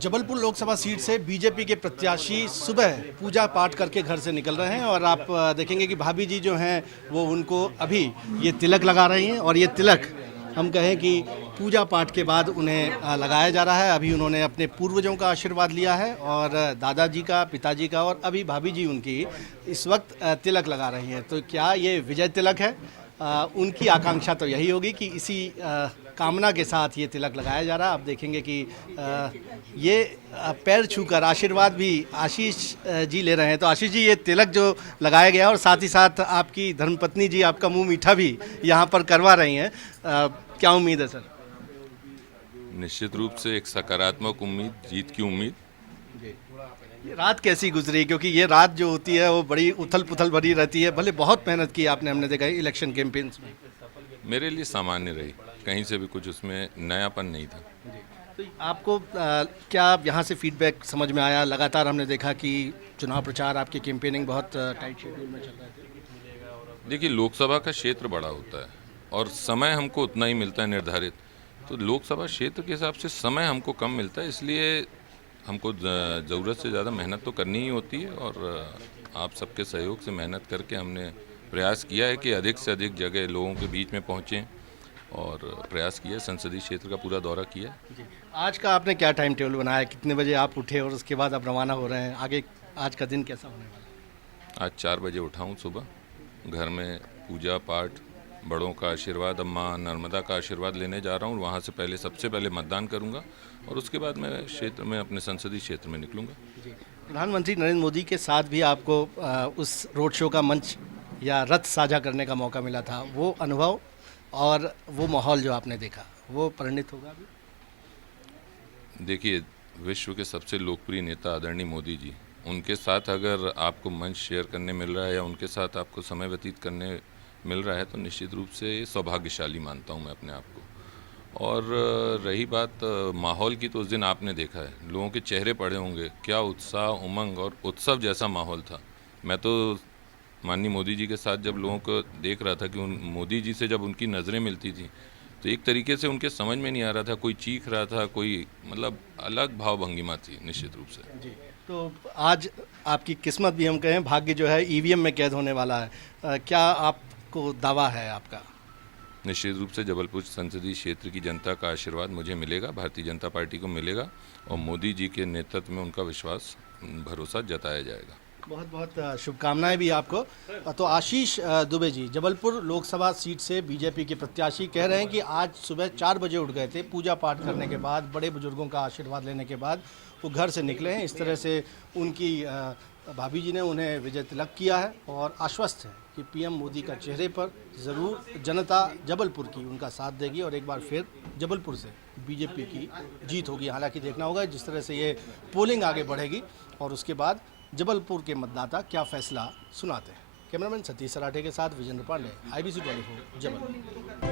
Jabalpur Lok Sabha seat से BJP के प्रत्याशी सुबह पूजा पाठ करके घर से निकल रहे हैं और आप देखेंगे कि भाभी जी जो हैं वो उनको अभी ये तिलक लगा रही हैं और ये तिलक हम कहें कि पूजा पाठ के बाद उन्हें लगाया जा रहा है। अभी उन्होंने अपने पूर्वजों का आशीर्वाद लिया है और दादाजी का, पिताजी का, और अभी भाभी जी उनकी इस वक्त तिलक लगा रही हैं। तो क्या ये विजय तिलक है? उनकी आकांक्षा तो यही होगी कि इसी कामना के साथ ये तिलक लगाया जा रहा है। आप देखेंगे कि ये पैर छूकर आशीर्वाद भी आशीष जी ले रहे हैं। तो आशीष जी, ये तिलक जो लगाया गया और साथ ही साथ आपकी धर्मपत्नी जी आपका मुंह मीठा भी यहाँ पर करवा रही हैं, क्या उम्मीद है सर? निश्चित रूप से एक सकारात्मक उम्मीद, जीत की उम्मीद। ये रात कैसी गुजरी? क्योंकि ये रात जो होती है वो बड़ी उथल पुथल भरी रहती है। भले बहुत मेहनत की आपने, हमने देखा है इलेक्शन कैंपेन्स में। मेरे लिए सामान्य रही, कहीं से भी कुछ उसमें नयापन नहीं था। तो आपको क्या यहाँ से फीडबैक समझ में आया? लगातार हमने देखा कि चुनाव प्रचार, आपकी कैंपेनिंग बहुत टाइट शेड्यूल में चल रहा है। देखिए, लोकसभा का क्षेत्र बड़ा होता है और समय हमको उतना ही मिलता है निर्धारित। तो लोकसभा क्षेत्र के हिसाब से समय हमको कम मिलता है, इसलिए हमको ज़रूरत से ज़्यादा मेहनत तो करनी ही होती है। और आप सबके सहयोग से मेहनत करके हमने प्रयास किया है कि अधिक से अधिक जगह लोगों के बीच में पहुँचें और प्रयास किया, संसदीय क्षेत्र का पूरा दौरा किया। आज का आपने क्या टाइम टेबल बनाया? कितने बजे आप उठे और उसके बाद आप रवाना हो रहे हैं? आगे आज का दिन कैसा होने वाला है? आज 4 बजे उठा हूँ सुबह, घर में पूजा पाठ, बड़ों का आशीर्वाद, अम्मा नर्मदा का आशीर्वाद लेने जा रहा हूँ। वहाँ से पहले सबसे पहले मतदान करूँगा और उसके बाद मैं क्षेत्र में, अपने संसदीय क्षेत्र में निकलूँगा। प्रधानमंत्री नरेंद्र मोदी के साथ भी आपको उस रोड शो का मंच या रथ साझा करने का मौका मिला था। वो अनुभव और वो माहौल जो आपने देखा, वो परिणित होगा अभी? देखिए, विश्व के सबसे लोकप्रिय नेता आदरणीय मोदी जी, उनके साथ अगर आपको मंच शेयर करने मिल रहा है या उनके साथ आपको समय व्यतीत करने मिल रहा है तो निश्चित रूप से सौभाग्यशाली मानता हूं मैं अपने आप को। और रही बात माहौल की, तो उस दिन आपने देखा है, लोगों के चेहरे पड़े होंगे, क्या उत्साह, उमंग और उत्सव जैसा माहौल था। मैं तो माननीय मोदी जी के साथ जब लोगों को देख रहा था कि उन मोदी जी से जब उनकी नज़रें मिलती थी तो एक तरीके से उनके समझ में नहीं आ रहा था, कोई चीख रहा था, कोई मतलब अलग भाव भंगिमा थी निश्चित रूप से। जी, तो आज आपकी किस्मत भी हम कहें, भाग्य जो है ईवीएम में कैद होने वाला है। क्या आपको दावा है आपका? निश्चित रूप से जबलपुर संसदीय क्षेत्र की जनता का आशीर्वाद मुझे मिलेगा, भारतीय जनता पार्टी को मिलेगा और मोदी जी के नेतृत्व में उनका विश्वास, भरोसा जताया जाएगा। बहुत बहुत शुभकामनाएं भी आपको। तो आशीष दुबे जी जबलपुर लोकसभा सीट से बीजेपी के प्रत्याशी कह रहे हैं कि आज सुबह 4 बजे उठ गए थे, पूजा पाठ करने के बाद, बड़े बुजुर्गों का आशीर्वाद लेने के बाद वो घर से निकले हैं। इस तरह से उनकी भाभी जी ने उन्हें विजय तिलक किया है और आश्वस्त है कि पीएम मोदी का चेहरे पर ज़रूर जनता जबलपुर की उनका साथ देगी और एक बार फिर जबलपुर से बीजेपी की जीत होगी। हालांकि देखना होगा जिस तरह से ये पोलिंग आगे बढ़ेगी और उसके बाद जबलपुर के मतदाता क्या फैसला सुनाते हैं। कैमरामैन सतीश सराठे के साथ विजेंद्र पांडे, IBC 24 जबलपुर।